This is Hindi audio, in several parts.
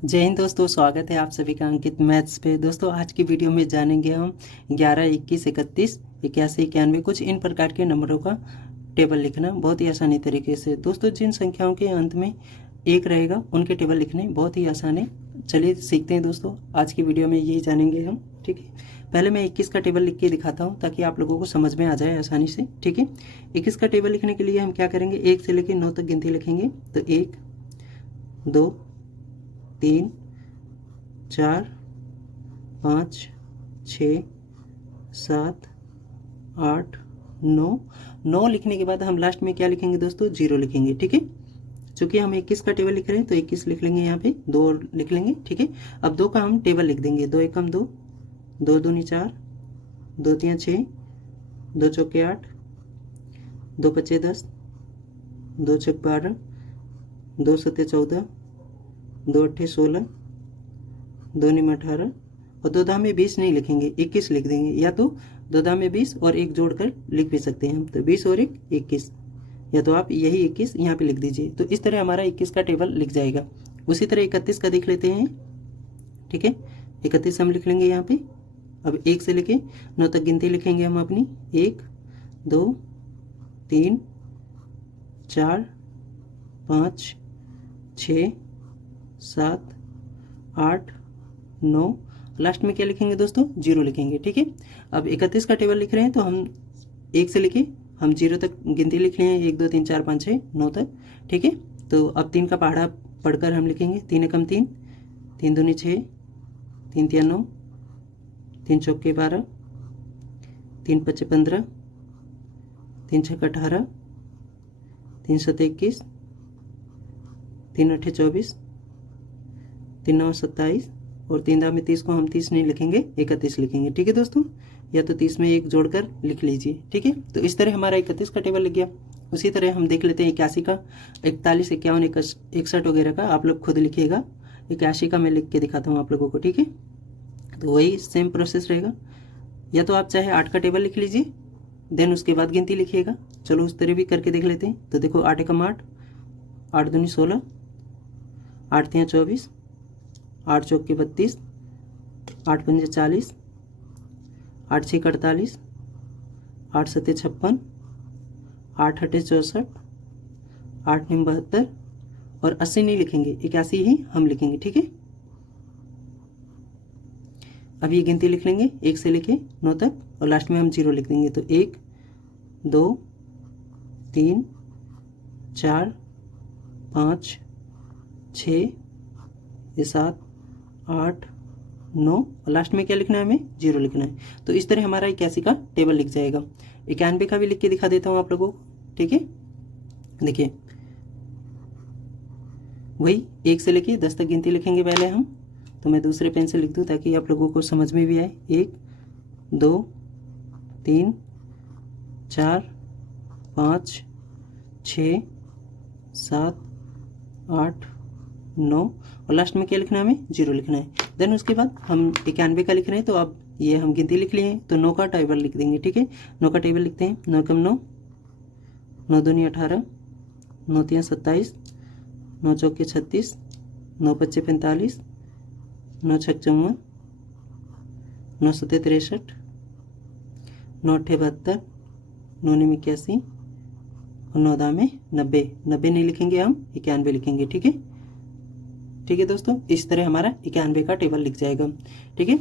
जय हिंद दोस्तों, स्वागत है आप सभी का अंकित मैथ्स पे। दोस्तों आज की वीडियो में जानेंगे हम 11, 21, 31, 81, 91 कुछ इन प्रकार के नंबरों का टेबल लिखना बहुत ही आसानी तरीके से। दोस्तों जिन संख्याओं के अंत में एक रहेगा उनके टेबल लिखने बहुत ही आसान है। चलिए सीखते हैं दोस्तों, आज की वीडियो में यही जानेंगे हम। ठीक है, पहले मैं 21 का टेबल लिख के दिखाता हूँ ताकि आप लोगों को समझ में आ जाए आसानी से। ठीक है, 21 का टेबल लिखने के लिए हम क्या करेंगे, 1 से लेकर 9 तक गिनती लिखेंगे। तो 1, 2, 3, 4, 5, 6, 7, 8, 9। 9 लिखने के बाद हम लास्ट में क्या लिखेंगे दोस्तों, 0 लिखेंगे। ठीक है, चूंकि हम 21 का टेबल लिख रहे हैं तो 21 लिख लेंगे, यहाँ पे 2 और लिख लेंगे। ठीक है, अब 2 का हम टेबल लिख देंगे। 2 एकम 2, 2 दूनी 4, 2 तियां 6, 2 चौके 8, 2 पच्चे 10, 2 चौक 12, 2 सत्ते 14, 2 अट्ठे 16, 2 निम 18 और 2 दाम में 20 नहीं लिखेंगे, 21 लिख देंगे। या तो 2 दाम में 20 और 1 जोड़कर लिख भी सकते हैं हम, तो 20 और 1 21, या तो आप यही 21 यहाँ पे लिख दीजिए। तो इस तरह हमारा 21 का टेबल लिख जाएगा। उसी तरह 31 का देख लेते हैं। ठीक है, 31 हम लिख लेंगे यहाँ पे। अब 1 से लेके 9 तक गिनती लिखेंगे हम अपनी। 1, 2, 3, 4, 5, 6, 7, 8, 9। लास्ट में क्या लिखेंगे दोस्तों, 0 लिखेंगे। ठीक है, अब 31 का टेबल लिख रहे हैं तो हम 1 से लेके हम 0 तक गिनती लिख रहे हैं। 1, 2, 3, 4, 5, 6, 9 तक। ठीक है, तो अब 3 का पहाड़ा पढ़कर हम लिखेंगे। 3 एकम 3, 3 दूनी 6, 3 तिया 9, 3 चौके 12, 3 पच्चे 15, 3 छक्के 18, 3 सत्ते 21, 3 अट्ठे 24, 3 नौ 27 और 3 दाम में 30 को हम 30 नहीं लिखेंगे, 31 लिखेंगे। ठीक है दोस्तों, या तो 30 में 1 जोड़कर लिख लीजिए। ठीक है, तो इस तरह हमारा 31 का टेबल लिख गया। उसी तरह हम देख लेते हैं 81 का। 41, 51, 61 वगैरह का आप लोग खुद लिखिएगा। 81 का मैं लिख के दिखाता हूँ आप लोगों को। ठीक है, तो वही सेम प्रोसेस रहेगा। या तो आप चाहे 8 का टेबल लिख लीजिए, देन उसके बाद गिनती लिखिएगा। चलो उस तरह भी करके देख लेते हैं। तो देखो 8 एकम 8, 8 दूनी 16, 8 तियां 24, 8 चौके 32, 8 पंजे 40, 8 छः 48, 8 सत्ते 56, 8 अट्ठे 64, 8 निम 72 और 80 नहीं लिखेंगे, 81 ही हम लिखेंगे। ठीक है, अब ये गिनती लिख लेंगे 1 से लेके 9 तक और लास्ट में हम 0 लिख देंगे। तो 1, 2, 3, 4, 5, 6, 7, 8, 9 और लास्ट में क्या लिखना है, हमें 0 लिखना है। तो इस तरह हमारा 81 का टेबल लिख जाएगा। 91 का भी लिख के दिखा देता हूँ आप लोगों को। ठीक है, देखिए वही 1 से लेके 10 तक गिनती लिखेंगे पहले हम। तो मैं दूसरे पेन से लिख दूँ ताकि आप लोगों को समझ में भी आए। 1, 2, 3, 4, 5, 6, 7, 8, 9 और लास्ट में क्या लिखना है, हमें 0 लिखना है। देन उसके बाद हम 91 का लिख रहे हैं तो अब ये हम गिनती लिख लिए हैं तो 9 का टेबल लिख देंगे। ठीक है, 9 का टेबल लिखते हैं। 9 एकम 9, 9 दूनी 18, 9 तियां 27, 9 चौके 36, 9 पच्चे 45, 9 छक 54, 9 सत्ते 63, 9 अट्ठे 72, 9 निम 81 और 9 दाम में 90। 90 नहीं लिखेंगे हम, 91 लिखेंगे। ठीक है, ठीक है दोस्तों, इस तरह हमारा 91 का टेबल लिख जाएगा। ठीक है,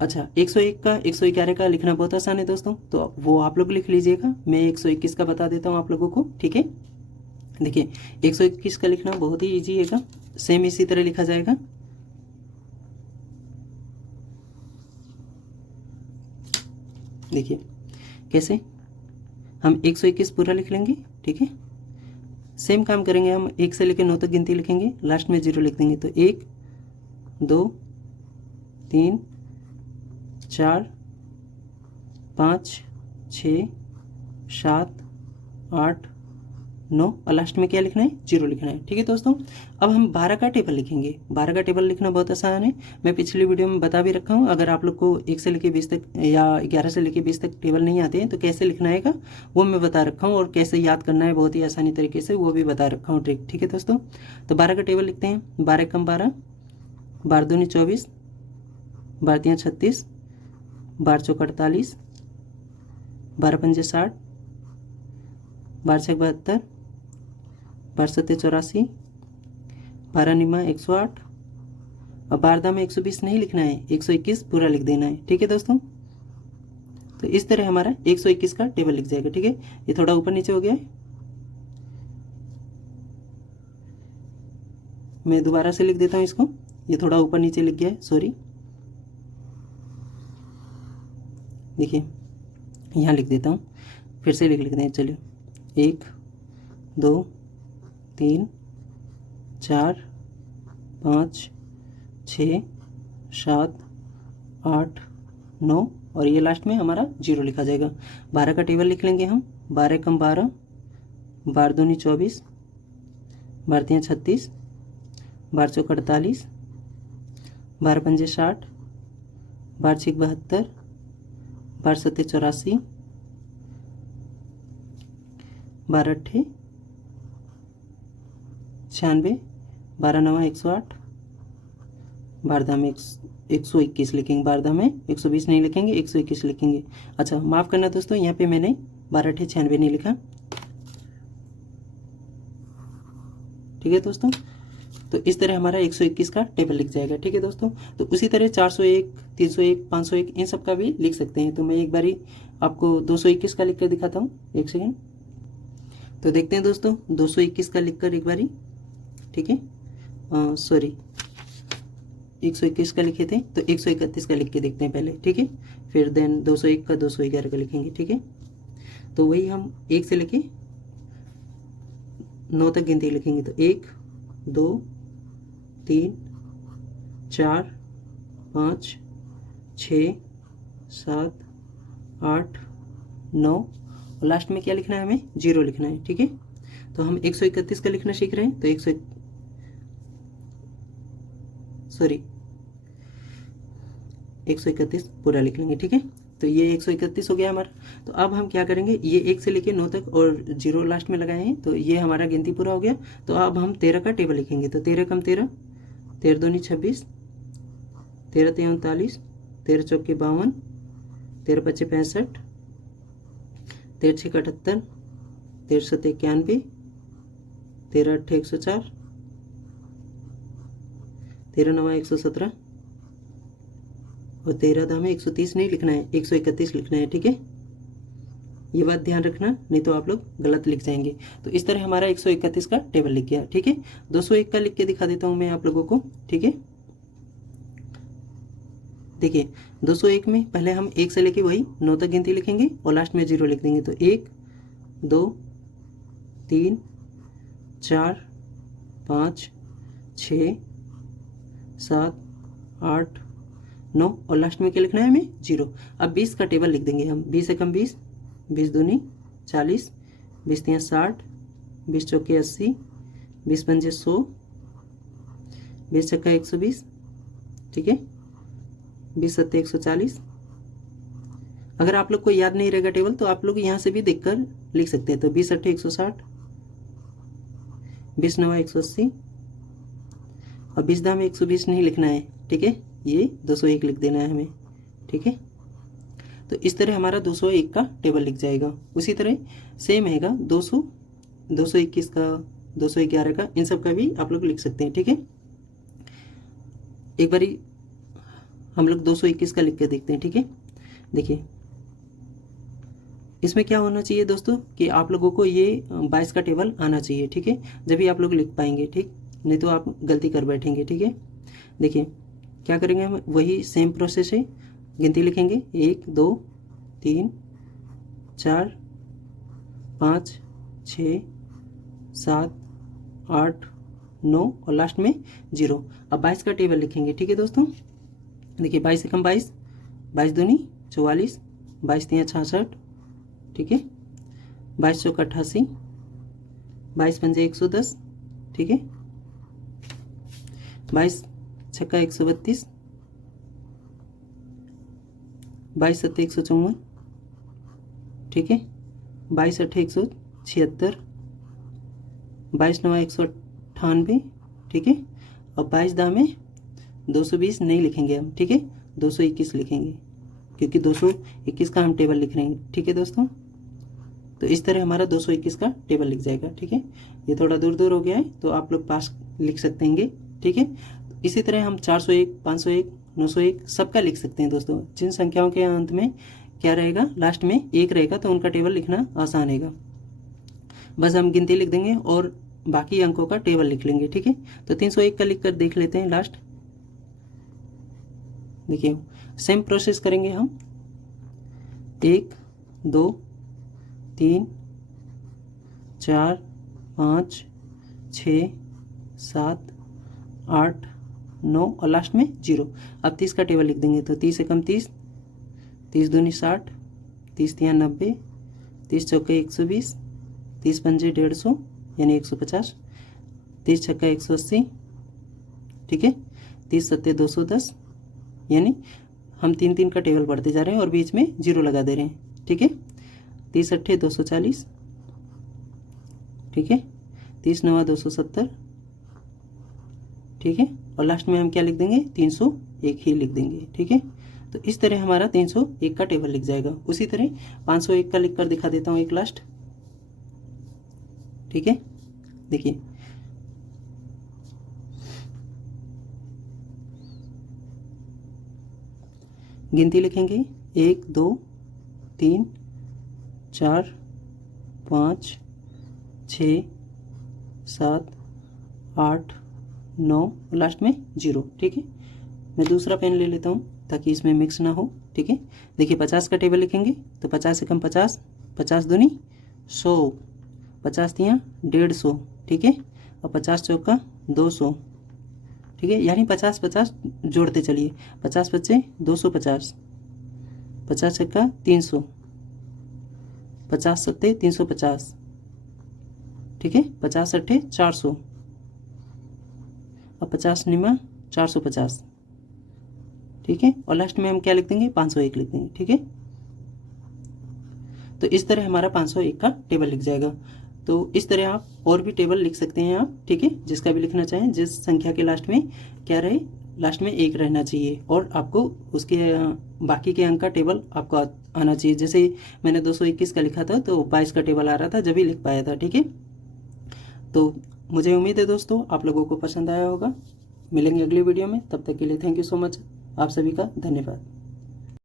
अच्छा 101 का 111 का लिखना बहुत आसान है दोस्तों, तो वो आप लोग लिख लीजिएगा। मैं 121 का बता देता हूँ आप लोगों को। ठीक है, देखिए 121 का लिखना बहुत ही ईजी है, सेम इसी तरह लिखा जाएगा। देखिए कैसे हम 121 पूरा लिख लेंगे। ठीक है, सेम काम करेंगे हम। 1 से लेकर 9 तक गिनती लिखेंगे, लास्ट में 0 लिख देंगे। तो 1, 2, 3, 4, 5, 6, 7, 8, 9 और लास्ट में क्या लिखना है, 0 लिखना है। ठीक है दोस्तों, अब हम 12 का टेबल लिखेंगे। 12 का टेबल लिखना बहुत आसान है, मैं पिछली वीडियो में बता भी रखा हूँ। अगर आप लोग को 1 से लेकर 20 तक या 11 से लेकर 20 तक टेबल नहीं आते हैं तो कैसे लिखना है वो मैं बता रखा हूँ, और कैसे याद करना है बहुत ही आसानी तरीके से वो भी बता रखा हूँ ट्रिक। ठीक है दोस्तों, तो 12 का टेबल लिखते हैं। 12 कम 12, 12 दूनी 24, 12 तियाँ 36, 12 चौक 48, 12 पंजे 60, 12 छक 72, 12 सत्ते 84, 12 निमा 108 और 12 में 120 नहीं लिखना है, 121 पूरा लिख देना है। ठीक है दोस्तों, तो इस तरह हमारा 121 का टेबल लिख जाएगा। ठीक है, ये थोड़ा ऊपर नीचे हो गया है, मैं दोबारा से लिख देता हूँ इसको, ये थोड़ा ऊपर नीचे लिख गया है, सॉरी। देखिए यहाँ लिख देता हूँ, फिर से लिख लेते हैं। चलिए 1 2 3 4 5 6 7 8 9 और ये लास्ट में हमारा 0 लिखा जाएगा। 12 का टेबल लिख लेंगे हम। 12 कम 12, 12 दूनी 24, 12 तियाँ 36, 12 चौक 48, 12 पंजे 60, 12 छक 72, 12 सत्ते 84, 12 अट्ठे 96, 12 नवा 108, 12 में 121 लिखेंगे। 12 में 120 नहीं लिखेंगे, 121 लिखेंगे। अच्छा माफ़ करना दोस्तों, यहाँ पे मैंने 12 अट्ठे 96 नहीं लिखा। ठीक है दोस्तों, तो इस तरह हमारा 121 का टेबल लिख जाएगा। ठीक है दोस्तों, तो उसी तरह 401, 301, 501 इन सब का भी लिख सकते हैं। तो मैं एक बारी आपको 221 का लिख कर दिखाता हूँ, एक सेकेंड। तो देखते हैं दोस्तों 221 का लिख कर एक बारी। ठीक है, सॉरी 121 का लिखे थे, तो 131 का लिख के देखते हैं पहले। ठीक है, फिर देन 201 का 211 का लिखेंगे। ठीक है, तो वही हम 1 से लेके 9 तक गिनती लिखेंगे। तो 1 2 3 4 5 6 7 8 9 और लास्ट में क्या लिखना है, हमें 0 लिखना है। ठीक है, तो हम 131 का लिखना सीख रहे हैं, तो 131 पूरा लिख लेंगे। ठीक है, तो ये 131 हो गया हमारा। तो अब हम क्या करेंगे, ये 1 से लेके 9 तक और 0 लास्ट में लगाए हैं, तो ये हमारा गिनती पूरा हो गया। तो अब हम 13 का टेबल लिखेंगे। तो 13 कम 13, 13 दूनी 26, 13 तियाँ 39, 13 चौके 52, 13 पच्चे 65, 13 छः 78, 13 सत्ते 91, 13 अट्ठे 104, 13 नवा 117 और 13 दाम 130 नहीं लिखना है, 131 लिखना है। ठीक है, ये बात ध्यान रखना, नहीं तो आप लोग गलत लिख जाएंगे। तो इस तरह हमारा 131 का टेबल लिख गया। ठीक है, 201 का लिख के दिखा देता हूँ मैं आप लोगों को। ठीक है, देखिए 201 में पहले हम 1 से लेके वही 9 तक गिनती लिखेंगे और लास्ट में 0 लिख देंगे। तो 1 2 3 4 5 6 7 8 9 और लास्ट में क्या लिखना है हमें, 0। अब 20 का टेबल लिख देंगे हम। 20 से कम 20, 20 दूनी 40, 20 तियाँ 60, 20 चौके 80, 20 पंजे 100, 20 छक्का 120। ठीक है, 20 सत्ते 140। अगर आप लोग को याद नहीं रहेगा टेबल, तो आप लोग यहाँ से भी देखकर लिख सकते हैं। तो 20 अट्ठे 160, 20 नवा 180 और 20 दाम 120 नहीं लिखना है। ठीक है, ये 201 लिख देना है हमें। ठीक है, तो इस तरह हमारा 201 का टेबल लिख जाएगा। उसी तरह सेम हैगा 200, 221 का, 211 का, इन सब का भी आप लोग लिख सकते हैं। ठीक है, एक बारी हम लोग 221 का लिख के देखते हैं। ठीक है, देखिए इसमें क्या होना चाहिए दोस्तों कि आप लोगों को ये 22 का टेबल आना चाहिए। ठीक है, जब भी आप लोग लिख पाएंगे। ठीक, नहीं तो आप गलती कर बैठेंगे। ठीक है, देखिए क्या करेंगे हम, वही सेम प्रोसेस है, गिनती लिखेंगे 1 2 3 4 5 6 7 8 9 और लास्ट में 0। अब 22 का टेबल लिखेंगे। ठीक है दोस्तों, देखिए 22 से कम 22, 22 दूनी 44, 22 तियाँ 66। ठीक है, 22 चौक 88, 22 पंजे 110। ठीक है, 22 छक्का 132, 22 सत्ते 154। ठीक है, 22 अट्ठे 176, 22 नवा 198। ठीक है, और 22 दामे 220 नहीं लिखेंगे हम, ठीक है, 221 लिखेंगे, क्योंकि 221 का हम टेबल लिख रहे हैं, ठीक है दोस्तों। तो इस तरह हमारा 221 का टेबल लिख जाएगा, ठीक है। ये थोड़ा दूर दूर हो गया है तो आप लोग पास लिख सकते हैं, ठीक है। इसी तरह हम 401, 501, 901 सबका लिख सकते हैं दोस्तों। जिन संख्याओं के अंत में क्या रहेगा, लास्ट में 1 रहेगा, तो उनका टेबल लिखना आसान रहेगा। बस हम गिनती लिख देंगे और बाकी अंकों का टेबल लिख लेंगे, ठीक है। तो 301 का लिख कर देख लेते हैं लास्ट। देखिए सेम प्रोसेस करेंगे हम, 1, 2, 3, 4, 5, 6, 7, 8, 9 और लास्ट में 0। अब 30 का टेबल लिख देंगे। तो 30 एकम 30, 30 दूनी 60, 30 तिया 90, 30 चौके 120, 30 पंजे 150 यानी 150, 30 छक्का 180, ठीक है, 30 सत्ते 210 यानी हम 3 का टेबल पढ़ते जा रहे हैं और बीच में 0 लगा दे रहे हैं, ठीक है। 30 अट्ठे 240, ठीक है, 30 नवा 270, ठीक है, और लास्ट में हम क्या लिख देंगे, 301 ही लिख देंगे, ठीक है। तो इस तरह हमारा 301 का टेबल लिख जाएगा। उसी तरह 501 का लिख कर दिखा देता हूँ एक लास्ट, ठीक है। देखिए गिनती लिखेंगे, 1, 2, 3, 4, 5, 6, 7, 8, 9 और लास्ट में 0, ठीक है। मैं दूसरा पेन ले लेता हूँ ताकि इसमें मिक्स ना हो, ठीक है। देखिए 50 का टेबल लिखेंगे तो 50 एकम 50, 50 दूनी 100, 50 तिया 150, ठीक है, और 50 चौका 200, ठीक है, यानी 50 50 जोड़ते चलिए, 50 बच्चे 250, 50 छक्का 300, 50 सत्ते 350, ठीक है, 50 अट्ठे 400 और 50 निमा 450, ठीक है, और लास्ट में हम क्या लिख देंगे, 501 लिख देंगे, ठीक है। तो इस तरह हमारा 501 का टेबल लिख जाएगा। तो इस तरह आप और भी टेबल लिख सकते हैं आप, ठीक है, जिसका भी लिखना चाहें, जिस संख्या के लास्ट में क्या रहे, लास्ट में 1 रहना चाहिए और आपको उसके बाकी के अंक का टेबल आपको आना चाहिए। जैसे मैंने 221 का लिखा था तो 22 का टेबल आ रहा था, जब ही लिख पाया था, ठीक है। तो मुझे उम्मीद है दोस्तों आप लोगों को पसंद आया होगा। मिलेंगे अगली वीडियो में, तब तक के लिए थैंक यू सो मच, आप सभी का धन्यवाद।